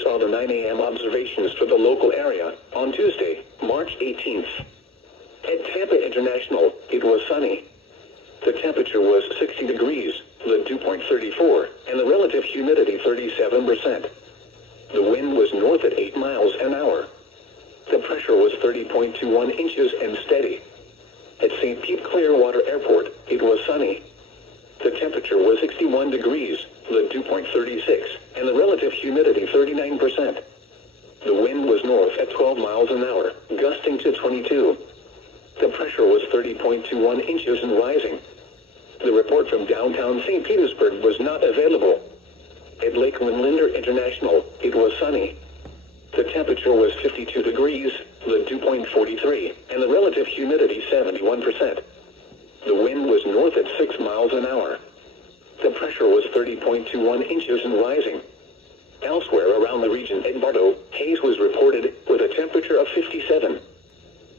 These are the 9 a.m. observations for the local area on Tuesday, March 18th. At Tampa International, it was sunny. The temperature was 60 degrees, the dew point 34, and the relative humidity 37%. The wind was north at 8 miles an hour. The pressure was 30.21 inches and steady. At St. Pete Clearwater Airport, it was sunny. The temperature was 61 degrees, the dew point 36, and the relative humidity 39%. The wind was north at 12 miles an hour, gusting to 22. The pressure was 30.21 inches and rising. The report from downtown St. Petersburg was not available. At Lake Winlander International, it was sunny. The temperature was 52 degrees, the dew point 43, and the relative humidity 71%. The wind was north at 6 miles an hour. The pressure was 30.21 inches and rising. Elsewhere around the region at Bardo, haze was reported with a temperature of 57.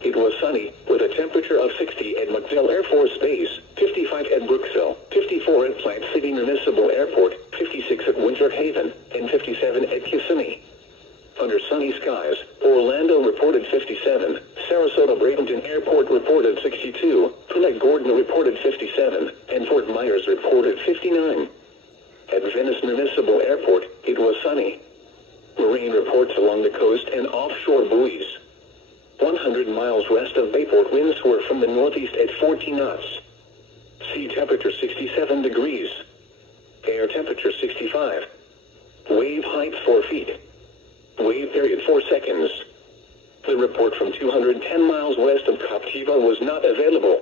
It was sunny, with a temperature of 60 at MacDill Air Force Base, 55 at Brooksville, 54 at Plant City Municipal Airport, 56 at Winter Haven, and 57 at Kissimmee. Under sunny skies, Orlando reported 57, Sarasota Bradenton Airport reported 62, Flint Gordon reported 57, and Fort Myers reported 59. At Venice Municipal Airport, it was sunny. Marine reports along the coast and offshore buoys. 100 miles west of Bayport, winds were from the northeast at 14 knots. Sea temperature 67 degrees. Air temperature 65. Wave height 4 feet. Wave period 4 seconds. The report from 210 miles west of Captiva was not available.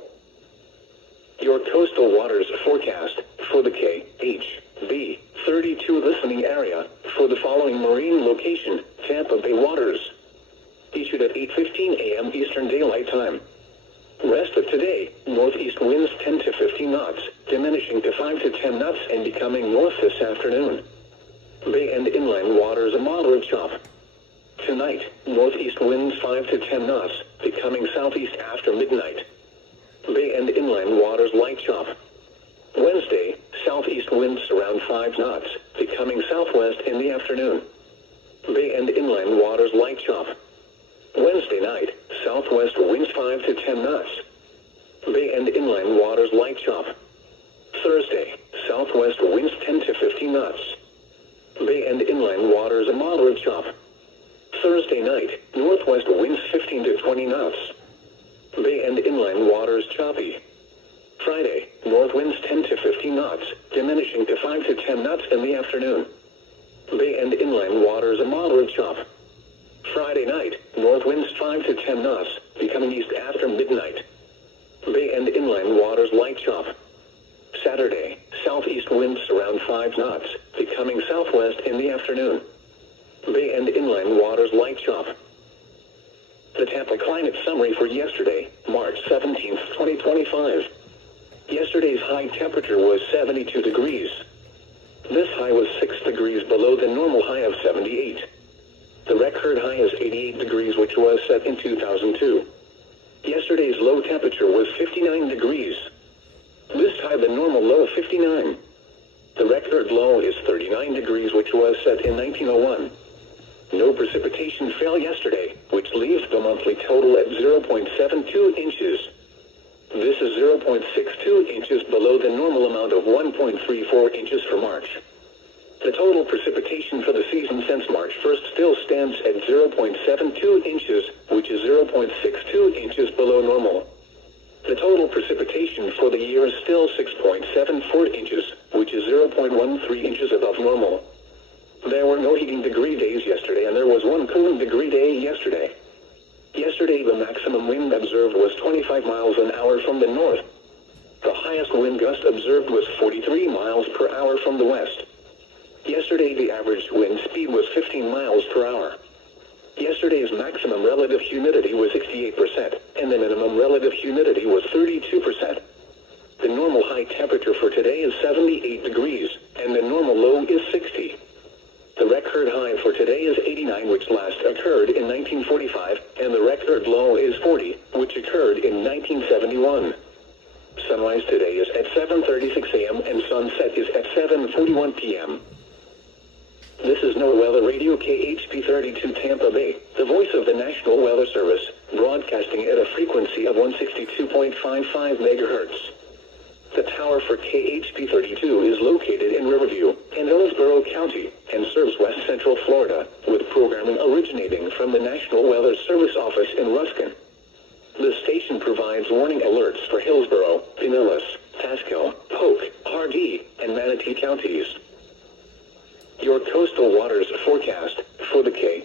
Your coastal waters forecast for the KHB32 listening area for the following marine location, Tampa Bay waters. Issued at 8:15 a.m. Eastern Daylight Time. Rest of today, northeast winds 10 to 15 knots, diminishing to 5 to 10 knots and becoming north this afternoon. Bay and inland waters a moderate chop. Tonight, northeast winds 5 to 10 knots, becoming southeast after midnight. Bay and inland waters light chop. Wednesday, southeast winds around 5 knots, becoming southwest in the afternoon. Bay and inland waters light chop. Wednesday night, southwest winds 5 to 10 knots. Bay and inland waters light chop. Thursday, southwest winds 10 to 15 knots. Bay and inland waters a moderate chop. Thursday night, northwest winds 15 to 20 knots. Bay and inland waters choppy. Friday, north winds 10 to 15 knots, diminishing to 5 to 10 knots in the afternoon. Bay and inland waters a moderate chop. Friday night, north winds 5 to 10 knots, becoming east after midnight. Bay and inland waters light chop. Saturday, southeast winds around 5 knots, becoming southwest in the afternoon. Bay and inland waters light chop. The Tampa climate summary for yesterday, March 17th, 2025. Yesterday's high temperature was 72 degrees. This high was 6 degrees below the normal high of 78. The record high is 88 degrees, which was set in 2002. Yesterday's low temperature was 59 degrees. This high the normal low of 59. The record low is 39 degrees, which was set in 1901. No precipitation fell yesterday, which leaves the monthly total at 0.72 inches. This is 0.62 inches below the normal amount of 1.34 inches for March. The total precipitation for the season since March 1st still stands at 0.72 inches, which is 0.62 inches below normal. The total precipitation for the year is still 6.74 inches, which is 0.13 inches above normal. There were no heating degree days yesterday, and there was one cooling degree day yesterday. Yesterday, the maximum wind observed was 25 miles an hour from the north. The highest wind gust observed was 43 miles per hour from the west. Yesterday, the average wind speed was 15 miles per hour. Yesterday's maximum relative humidity was 68%, and the minimum relative humidity was 32%. The normal high temperature for today is 78 degrees, and the normal low is 60. The record high for today is 89, which last occurred in 1945, and the record low is 40, which occurred in 1971. Sunrise today is at 7:36 a.m. and sunset is at 7:41 p.m. This is NOAA Weather Radio KHB32 Tampa Bay, the voice of the National Weather Service, broadcasting at a frequency of 162.55 megahertz. The tower for KHB32 is located in Riverview, in Hillsborough County, and serves west central Florida, with programming originating from the National Weather Service office in Ruskin. The station provides warning alerts for Hillsborough, Pinellas, Pasco, Polk, Hardee, and Manatee counties. Your coastal waters forecast for the K.